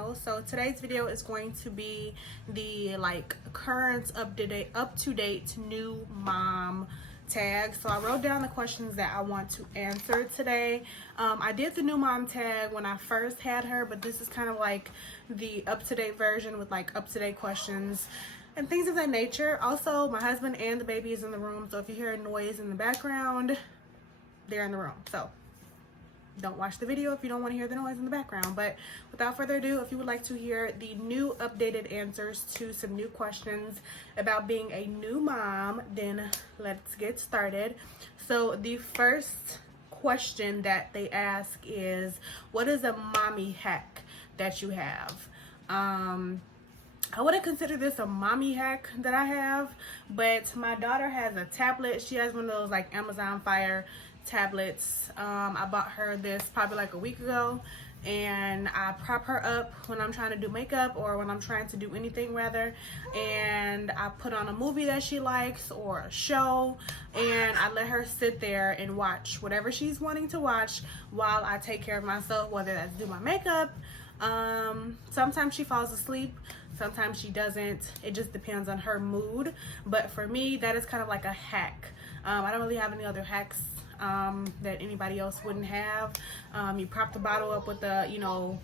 channel. So today's video is going to be the current up-to-date new mom tag. So I wrote down the questions that I want to answer today. I did the new mom tag when I first had her, but this is kind of like the up-to-date version with like up-to-date questions and things of that nature. Also, my husband and the baby is in the room, so if you hear a noise in the background, they're in the room. So don't watch the video if you don't want to hear the noise in the background. But without further ado, if you would like to hear the new updated answers to some new questions about being a new mom, then let's get started. So the first question that they ask is, what is a mommy hack that you have? I wouldn't consider this a mommy hack that I have, but my daughter has a tablet. She has one of those like Amazon Fire tablets. I bought her this probably like a week ago, and I prop her up when I'm trying to do makeup or when I'm trying to do anything rather, and I put on a movie that she likes or a show, and I let her sit there and watch whatever she's wanting to watch while I take care of myself, whether that's do my makeup. Sometimes she falls asleep, sometimes she doesn't. It just depends on her mood. But for me, that is kind of like a hack. I don't really have any other hacks that anybody else wouldn't have. You prop the bottle up with a,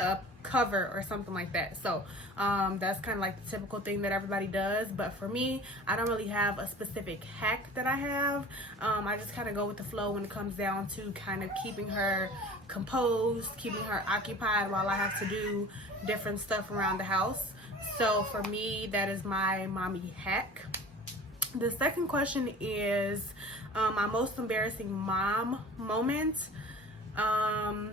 a cover or something like that. So that's kind of like the typical thing that everybody does. But for me, I don't really have a specific hack that I have. I just kind of go with the flow when it comes down to kind of keeping her composed, keeping her occupied while I have to do different stuff around the house. So for me, that is my mommy hack. The second question is my most embarrassing mom moment. I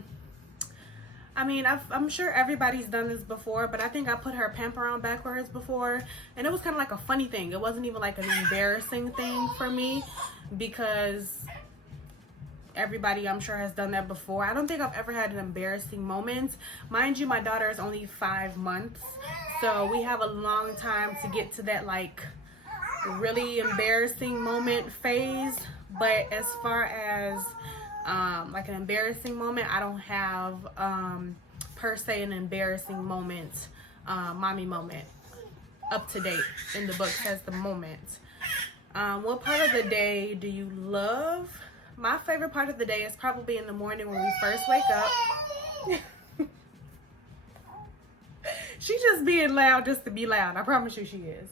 mean, I'm sure everybody's done this before, but I think I put her pamper on backwards before, and it was kind of like a funny thing. It wasn't even like an embarrassing thing for me, because everybody, I'm sure, has done that before. I don't think I've ever had an embarrassing moment. Mind you, my daughter is only 5 months, so we have a long time to get to that like really embarrassing moment phase. But as far as like an embarrassing moment, I don't have per se an embarrassing moment, mommy moment up to date in the book as the moment. What part of the day do you love? My favorite part of the day is probably in the morning when we first wake up. She's just being loud just to be loud. I promise you she is.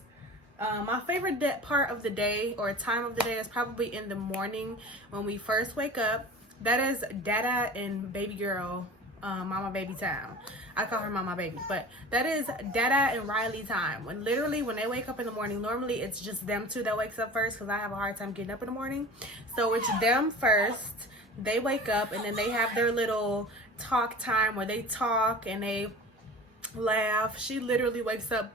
My favorite part of the day or time of the day is probably in the morning when we first wake up. That is Dada and baby girl, mama baby time. I call her mama baby, but that is Dada and Riley time. When they wake up in the morning, normally it's just them two that wakes up first, because I have a hard time getting up in the morning. So it's them first. They wake up and then they have their little talk time where they talk and they laugh. She literally wakes up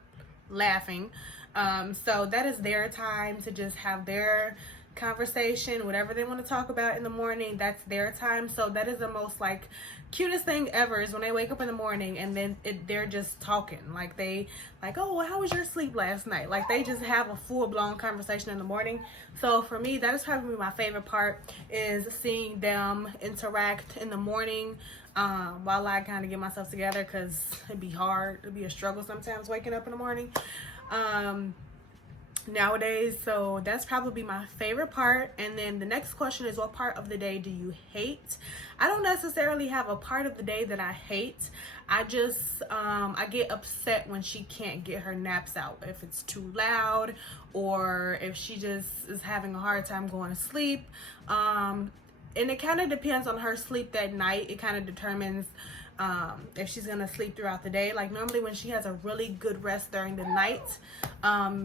laughing. So that is their time to just have their conversation, whatever they want to talk about in the morning. That's their time. So that is the most like cutest thing ever, is when they wake up in the morning and then they're just talking like oh, well, how was your sleep last night? Like they just have a full-blown conversation in the morning. So for me, that is probably my favorite part, is seeing them interact in the morning while I kind of get myself together, because it'd be hard, it'd be a struggle sometimes waking up in the morning nowadays. So that's probably my favorite part. And then the next question is, what part of the day do you hate? I don't necessarily have a part of the day that I hate. I just I get upset when she can't get her naps out, if it's too loud or if she just is having a hard time going to sleep. And it kind of depends on her sleep that night. It kind of determines if she's gonna sleep throughout the day. Like normally when she has a really good rest during the night,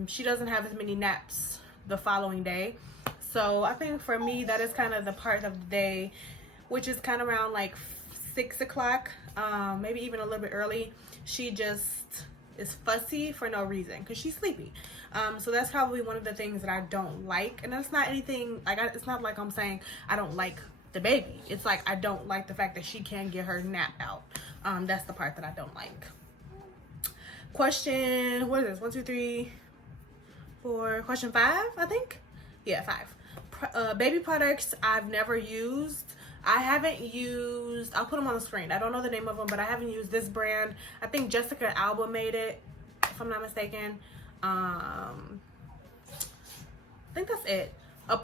she doesn't have as many naps the following day. So I think for me, that is kind of the part of the day, which is kind of around like 6 o'clock, maybe even a little bit early. She just is fussy for no reason because she's sleepy. So that's probably one of the things that I don't like. And that's not anything like it's not like I'm saying I don't like the baby. It's like I don't like the fact that she can't get her nap out. That's the part that I don't like. Question, what is this? 1, 2, 3, 4. Question 5, I think. Yeah, 5. Baby products I've never used. I haven't used, I'll put them on the screen. I don't know the name of them, but I haven't used this brand. I think Jessica Alba made it, if I'm not mistaken. I think that's it. A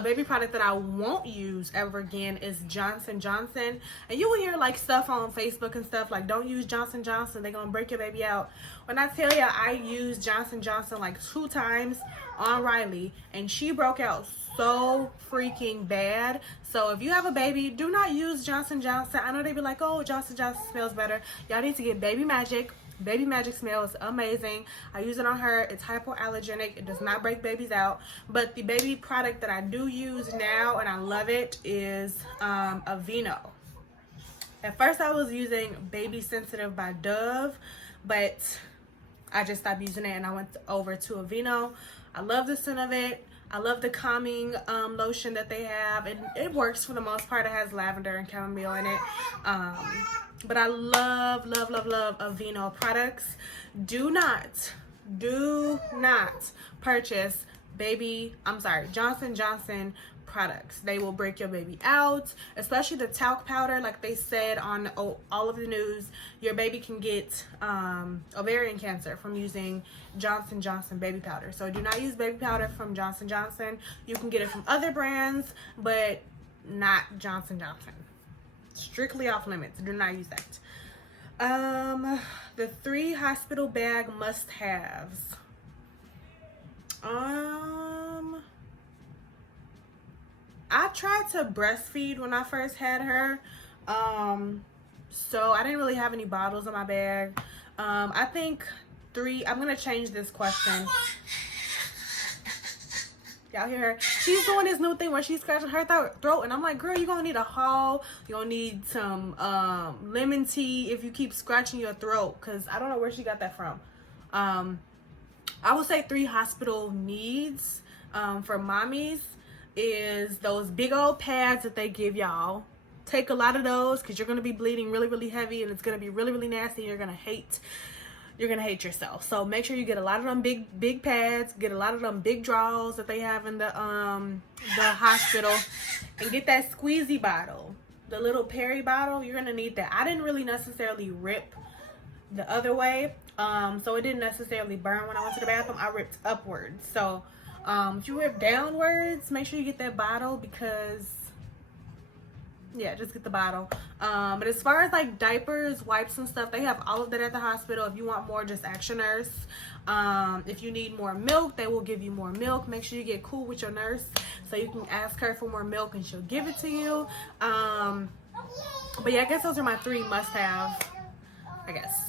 baby product that I won't use ever again is Johnson & Johnson. And you will hear like stuff on Facebook and stuff like, don't use Johnson & Johnson, they're gonna break your baby out. When I tell you, I used Johnson & Johnson like 2 times on Riley, and she broke out so freaking bad. So if you have a baby, do not use Johnson & Johnson. I know they be like, oh, Johnson & Johnson smells better. Y'all need to get Baby Magic. Baby Magic smells amazing. I use it on her. It's hypoallergenic. It does not break babies out. But the baby product that I do use now, and I love it, is Aveeno. At first I was using Baby Sensitive by Dove, but I just stopped using it and I went over to Aveeno. I love the scent of it. I love the calming lotion that they have, and it works for the most part. It has lavender and chamomile in it. But I love Aveeno products. Do not purchase Johnson & Johnson products. They will break your baby out, especially the talc powder. Like they said on all of the news, your baby can get ovarian cancer from using Johnson & Johnson baby powder. So do not use baby powder from Johnson & Johnson. You can get it from other brands, but not Johnson & Johnson. Strictly off limits. Do not use that. The 3 hospital bag must-haves. I tried to breastfeed when I first had her, so I didn't really have any bottles in my bag. I think 3, I'm gonna change this question. Y'all hear her? She's doing this new thing where she's scratching her throat, and I'm like, girl, you're gonna need a haul. You're gonna need some lemon tea if you keep scratching your throat, because I don't know where she got that from. I would say 3 hospital needs for mommies is those big old pads that they give y'all. Take a lot of those, because you're gonna be bleeding really heavy, and it's gonna be really nasty, and you're gonna hate yourself. So make sure you get a lot of them big pads, get a lot of them big draws that they have in the hospital, and get that squeezy bottle, the little Perry bottle. You're gonna need that. I didn't really necessarily rip the other way, so it didn't necessarily burn when I went to the bathroom. I ripped upwards. So if you rip downwards, make sure you get that bottle, because yeah, just get the bottle. But as far as like diapers, wipes and stuff, they have all of that at the hospital. If you want more, just ask your nurse. If you need more milk, they will give you more milk. Make sure you get cool with your nurse so you can ask her for more milk and she'll give it to you. But yeah, I guess those are my 3 must-have, I guess.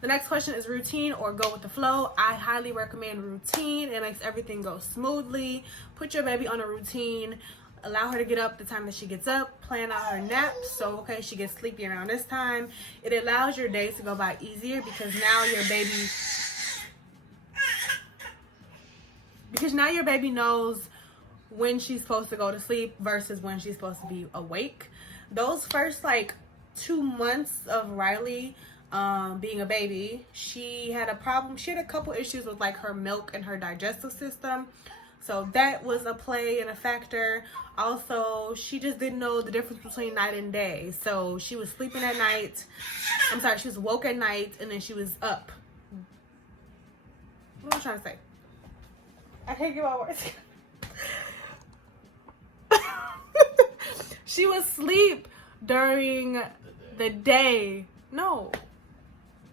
The next question is routine or go with the flow. I highly recommend routine. It makes everything go smoothly. Put your baby on a routine. Allow her to get up the time that she gets up. Plan out her naps. So, okay, she gets sleepy around this time. It allows your days to go by easier, because now your baby knows when she's supposed to go to sleep versus when she's supposed to be awake. Those first like 2 months of Riley being a baby, she had a problem. She had a couple issues with like her milk and her digestive system. So that was a play and a factor. Also, she just didn't know the difference between night and day. So she was sleeping at night. She was woke at night and then she was up. What am I trying to say? I can't get my words. She was asleep during the day. No.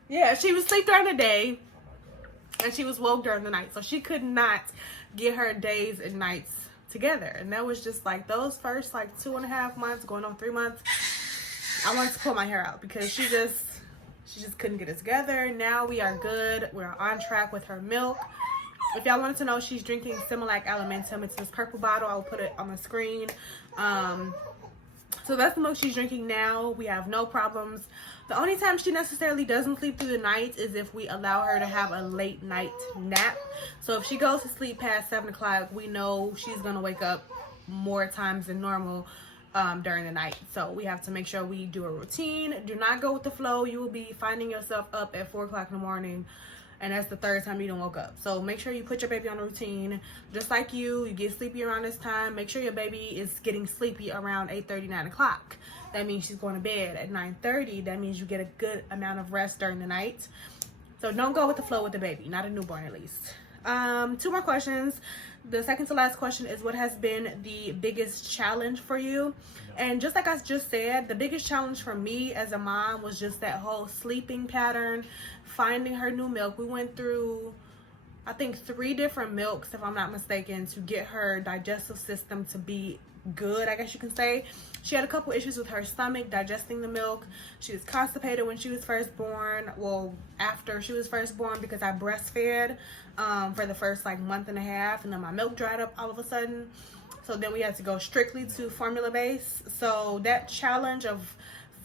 Yeah, she was asleep during the day and she was woke during the night. So she could not get her days and nights together. And that was just like those first like 2.5 months going on 3 months. I wanted to pull my hair out because she just couldn't get it together. Now we are good. We're on track with her milk. If y'all wanted to know, she's drinking Similac Alimentum. It's this purple bottle. I'll put it on the screen. So that's the milk she's drinking now. We have no problems. The only time she necessarily doesn't sleep through the night is if we allow her to have a late night nap. So if she goes to sleep past 7 o'clock, we know she's going to wake up more times than normal during the night. So we have to make sure we do a routine. Do not go with the flow. You will be finding yourself up at 4 o'clock in the morning and that's the third time you done woke up. So make sure you put your baby on a routine. Just like you get sleepy around this time. Make sure your baby is getting sleepy around 8:30, 9 o'clock. That means she's going to bed at 9:30. That means you get a good amount of rest during the night. So don't go with the flow with the baby, not a newborn at least. 2 more questions. The second to last question is, what has been the biggest challenge for you? And just like I just said, the biggest challenge for me as a mom was just that whole sleeping pattern, finding her new milk. We went through, I think, 3 different milks, if I'm not mistaken, to get her digestive system to be good, I guess you can say. She had a couple issues with her stomach digesting the milk. She was constipated when she was first born. Well, after she was first born, because I breastfed for the first like month and a half, and then my milk dried up all of a sudden. So then we had to go strictly to formula base. So that challenge of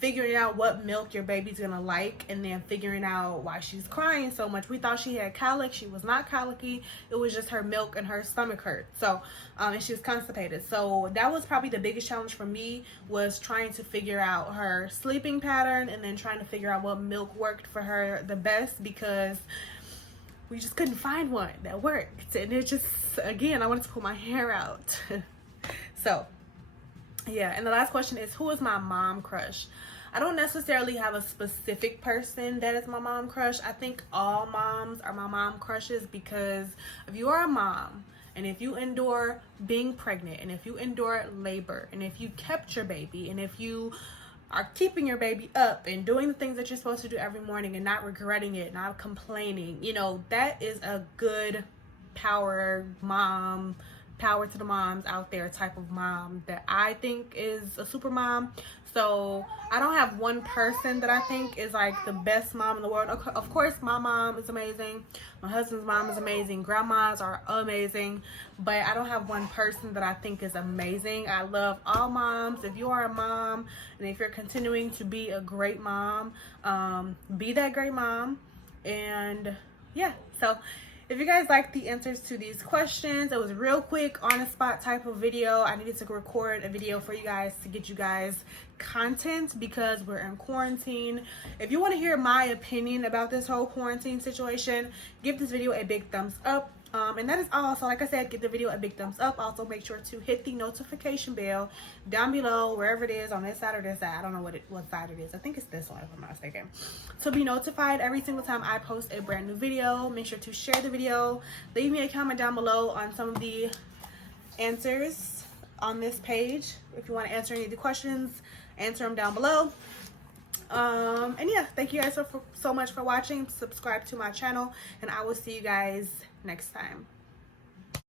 figuring out what milk your baby's gonna like, and then figuring out why she's crying so much. We thought she had colic. She was not colicky. It was just her milk and her stomach hurt. So and she was constipated. So that was probably the biggest challenge for me, was trying to figure out her sleeping pattern, and then trying to figure out what milk worked for her the best, because we just couldn't find one that worked. And it just, again, I wanted to pull my hair out. So yeah, and the last question is, who is my mom crush? I don't necessarily have a specific person that is my mom crush. I think all moms are my mom crushes, because if you are a mom, and if you endure being pregnant, and if you endure labor, and if you kept your baby, and if you are keeping your baby up and doing the things that you're supposed to do every morning and not regretting it, not complaining, you know, that is a good power mom, power to the moms out there type of mom that I think is a super mom. So I don't have one person that I think is like the best mom in the world. Of course, my mom is amazing. My husband's mom is amazing. Grandmas are amazing. But I don't have one person that I think is amazing. I love all moms. If you are a mom, and if you're continuing to be a great mom, be that great mom. And yeah, so if you guys like the answers to these questions, it was a real quick, on the spot type of video. I needed to record a video for you guys to get you guys content, because we're in quarantine. If you want to hear my opinion about this whole quarantine situation, give this video a big thumbs up. And that is all. So like I said, give the video a big thumbs up. Also make sure to hit the notification bell down below, wherever it is, on this side or this side. I don't know what side it is. I think it's this one, if I'm not mistaken, to be notified every single time I post a brand new video. Make sure to share the video. Leave me a comment down below on some of the answers on this page. If you want to answer any of the questions, answer them down below. And yeah, thank you guys so much for watching. Subscribe to my channel, and I will see you guys next time.